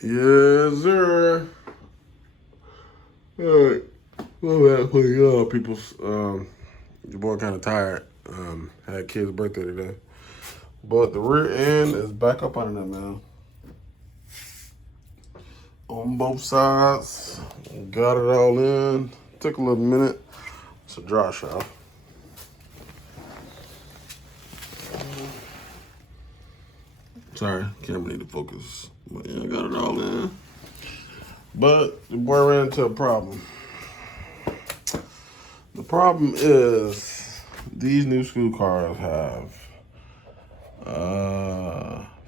Yes, sir. All right. Well, people's. Your boy kind of tired. Had kid's birthday today, but the rear end is back up under them now. On both sides, got it all in. Took a little minute. It's a dry shop. Sorry, camera need to focus. But yeah, I got it all in. But the boy ran into a problem. The problem is these new school cars have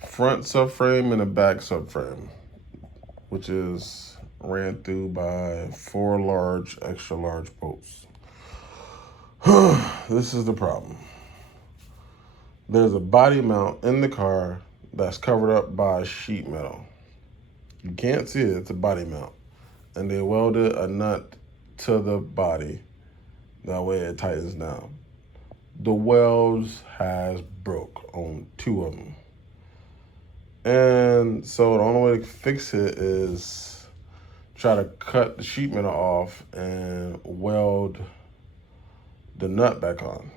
front subframe and a back subframe, which is ran through by 4 large, extra large bolts. This is the problem. There's a body mount in the car that's covered up by sheet metal. You can't see it, it's a body mount. And they welded a nut to the body. That way it tightens down. The welds has broke on 2 of them. And so the only way to fix it is try to cut the sheet metal off and weld the nut back on.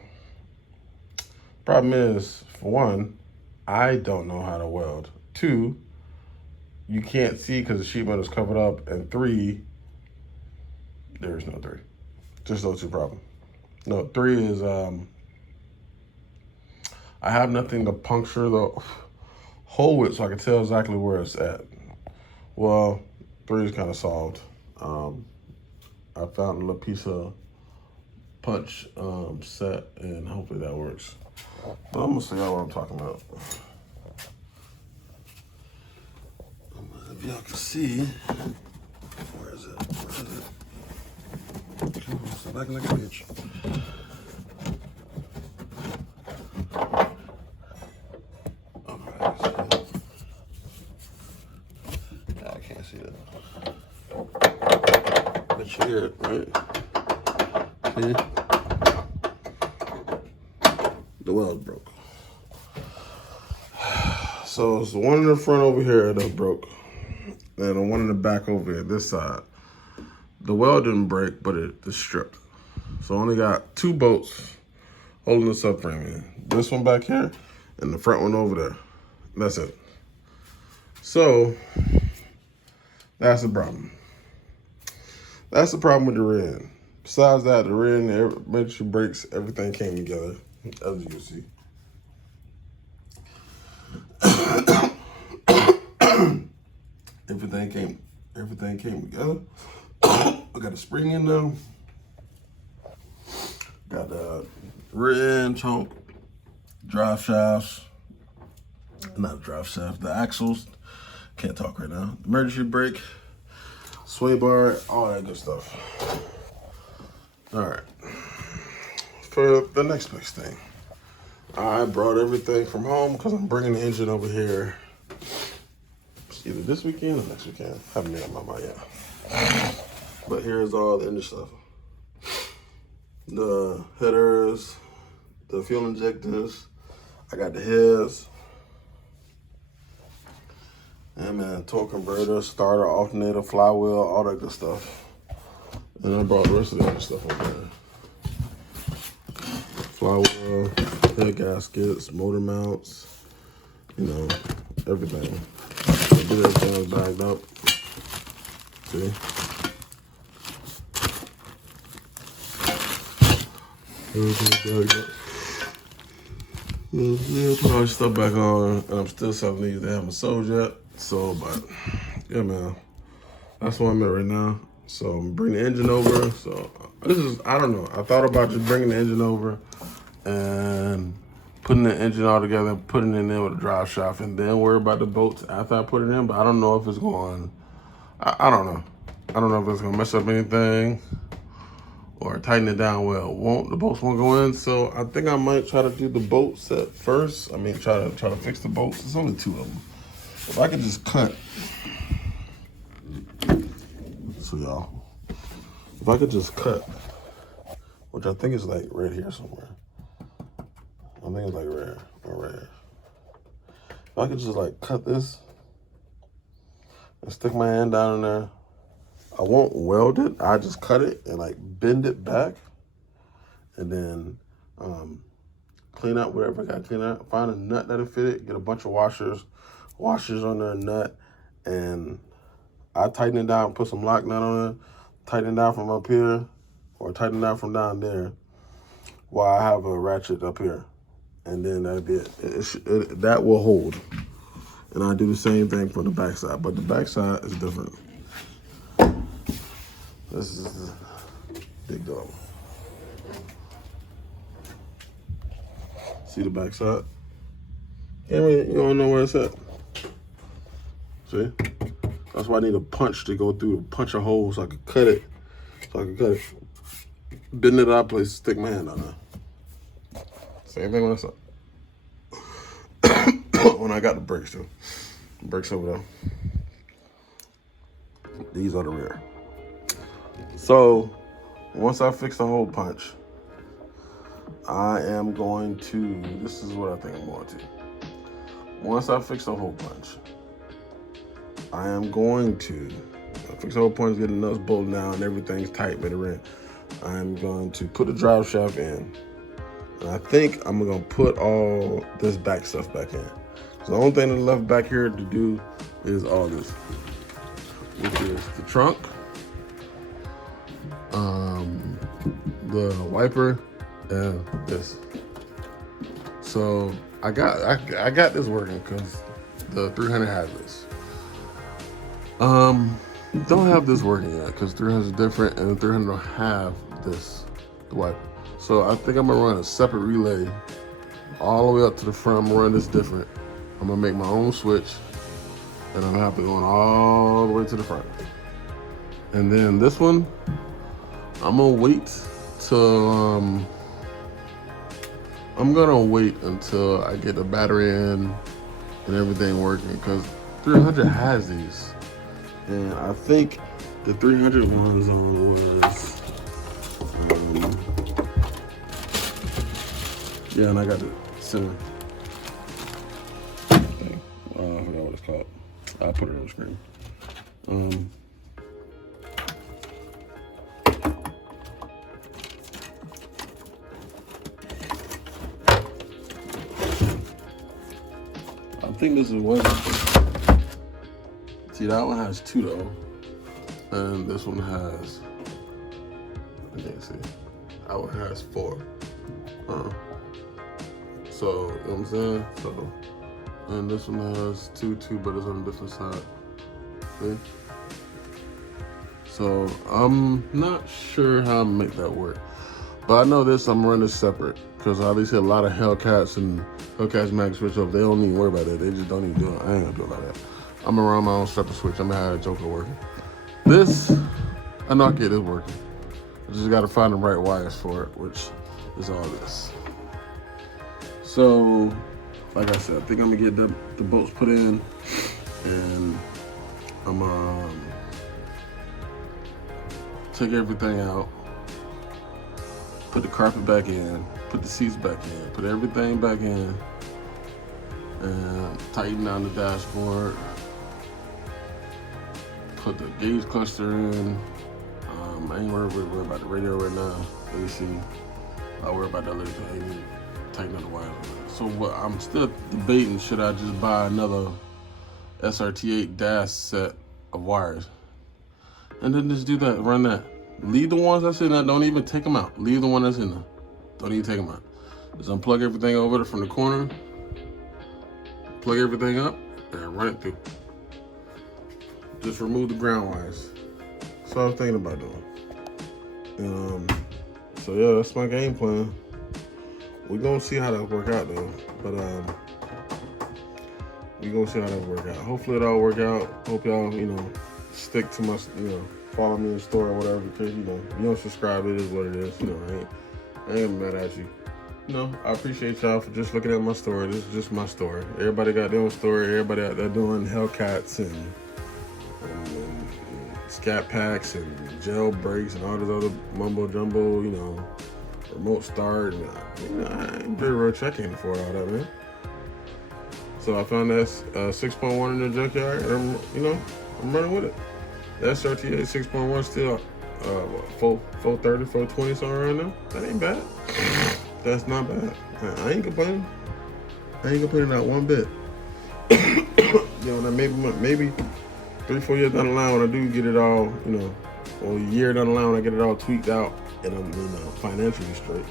Problem is, for one, I don't know how to weld. 2, you can't see because the sheet metal is covered up. And 3, there is no 3. Just those 2 problems. No, 3 is I have nothing to puncture the hole with so I can tell exactly where it's at. Well, 3 is kind of solved. I found a little piece of punch set, and hopefully that works. But I'm gonna show y'all what I'm talking about. If y'all can see, where is it? Come on, step back like a bitch. I can't see that. But you hear it, right? See? The weld broke. So it's the one in the front over here that broke. And the one in the back over here, this side. The weld didn't break, but it's stripped. So I only got 2 bolts holding the subframe in. This one back here and the front one over there. That's it. So that's the problem. That's the problem with the rear end. Besides that, the rear end, emergency brakes, everything came together, as you can see. Everything came together. I got a spring in there. Got the rear end choke, drive shafts, not drive shaft, the axles. Can't talk right now. Emergency brake, sway bar, all that good stuff. All right. For the next big thing, I brought everything from home because I'm bringing the engine over here either this weekend or next weekend. Haven't made up my mind yet. But here's all the engine stuff. The headers, the fuel injectors. I got the heads. And man, torque converter, starter, alternator, flywheel, all that good stuff. And I brought the rest of the other stuff over there. Flywheel, head gaskets, motor mounts, you know, everything. I did everything bagged up. See? Everything bagged up. Yeah, put all this stuff back on, and I'm still selling these. They haven't sold yet. So, but yeah, man, that's where I'm at right now. So I'm bringing the engine over. So this is, I don't know. I thought about just bringing the engine over and putting the engine all together, putting it in with a drive shaft, and then worry about the bolts after I put it in. But I don't know if it's going. I don't know. I don't know if it's gonna mess up anything or tighten it down well. The bolts won't go in. So I think I might try to do the bolt set first. I mean, try to fix the bolts. There's only 2 of them. If I could just cut, so y'all, if I could just cut, which I think is like right here somewhere. I think it's like right here. If I could just like cut this and stick my hand down in there. I won't weld it. I just cut it and like bend it back, and then clean out whatever I got to clean out. Find a nut that'll fit it. Get a bunch of washers on there, nut, and I tighten it down. Put some lock nut on it. Tighten it down from up here, or tighten it down from down there, while I have a ratchet up here, and then that'll be it. That will hold. And I do the same thing for the backside, but the backside is different. This is the big dog. See the backside? You don't know where it's at. See? That's why I need a punch to go through, punch a hole so I can cut it. Bend it out of place, stick my hand on there. Same thing when when I got the brakes too. Brakes over there. These are the rear. So once I fix the hole punch, I am going to, this is what I think I'm going to. Once I fix the hole punch, I am going to fix the hole punch, get the nuts bolted down, everything's tight with the rim. I'm going to put the drive shaft in. And I think I'm gonna put all this back stuff back in. So the only thing that's left back here to do is all this, which is the trunk, the wiper, and this. So I got this working because the 300 has this. Don't have this working yet because 300 is different, and the 300 don't have this, the wiper. So I think I'm gonna run a separate relay all the way up to the front. I'm gonna run this different. I'm gonna make my own switch, and I'm gonna have to go all the way to the front. And then this one, I'm gonna wait till I'm gonna wait until I get the battery in and everything working, because 300 has these, and I think the 300 ones was yeah, and I got the center thing. I forgot what it's called. I'll put it on the screen. I think this is one. See, that one has 2 though, and this one has, I can't see. That one has 4. So, you know what I'm saying? So, and this one has 2, but it's on a different side. See? So, I'm not sure how to make that work. But I know this, I'm running this separate, because obviously a lot of Hellcats and Hellcats Max switch up, they don't even worry about that. They just don't even do it. I ain't gonna do it like that. I'm gonna run my own separate switch. I'm gonna have a Joker working. This, I know I get this working. I just gotta find the right wires for it, which is all this. So, like I said, I think I'm gonna get the bolts put in, and I'm gonna take everything out, put the carpet back in, put the seats back in, put everything back in, and tighten down the dashboard, put the gauge cluster in. I ain't worried about the radio right now, AC. I'll worry about that later. I need to tighten up the wire. So what I'm still debating, should I just buy another SRT8 DAS set of wires? And then just do that, run that. Leave the ones that's in there, don't even take them out. Leave the one that's in there. Don't even take them out. Just unplug everything over from the corner, plug everything up, and run it through. Just remove the ground wires. That's what I was thinking about doing. So yeah, that's my game plan. We're gonna see how that work out though. But we're gonna see how that work out. Hopefully it all work out. Hope y'all, stick to my, follow me in the store or whatever, because, if you don't subscribe, it is what it is. I ain't mad at you. I appreciate y'all for just looking at my story. This is just my story. Everybody got their own story. Everybody out there doing Hellcats and scat packs and gel brakes and all this other mumbo jumbo, remote start. And, I ain't pretty real checking for all that, man. So I found that 6.1 in the junkyard. I'm running with it. The SRT 6.1 still 430, 420 somewhere around there. That ain't bad. That's not bad. I ain't complaining. I ain't complaining not one bit. You know, maybe 3-4 years down the line when I do get it all, you know, or a year down the line when I get it all tweaked out and I'm, you know, financially straight.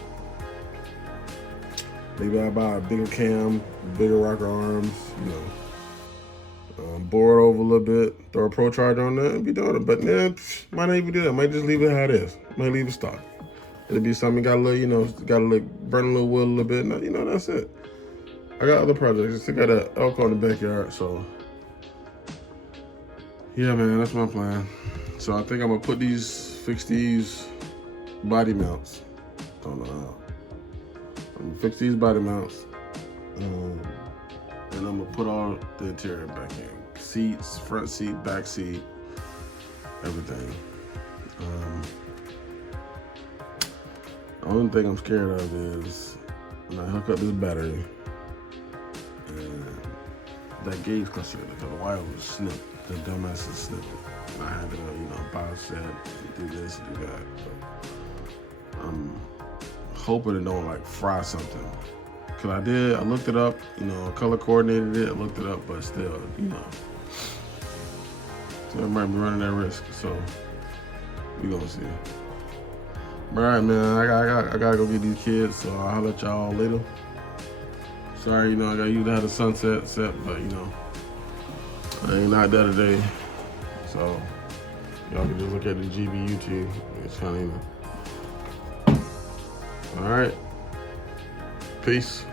Maybe I buy a bigger cam, bigger rocker arms, you know, bore it over a little bit, throw a Pro Charger on there and be doing it. But man, might not even do that. Might just leave it how it is. Might leave it stock. It'll be something got a little, you know, got to burn a little wood a little bit. You know, that's it. I got other projects. I still got an Elko in the backyard, so yeah, man, that's my plan. So I think I'm gonna fix these body mounts. Don't know how. I'm gonna fix these body mounts, and I'm gonna put all the interior back in. Seats, front seat, back seat, everything. The only thing I'm scared of is when I hook up this battery and that gauge cluster, because the wire was snipped. The dumbass is snipped it. And I had to, you know, buy a set, do this, do that. But I'm hoping it don't like fry something. Cause I looked it up, you know, color coordinated it, I looked it up, but still, you know. So I might be running that risk, so we gonna see. All right, man, I gotta go get these kids, so I'll holler at y'all later. Sorry, you know, I got you to have the sunset set, but you know, I ain't not there today. So y'all can just look at the GB YouTube. It's kind of, you know. All right, peace.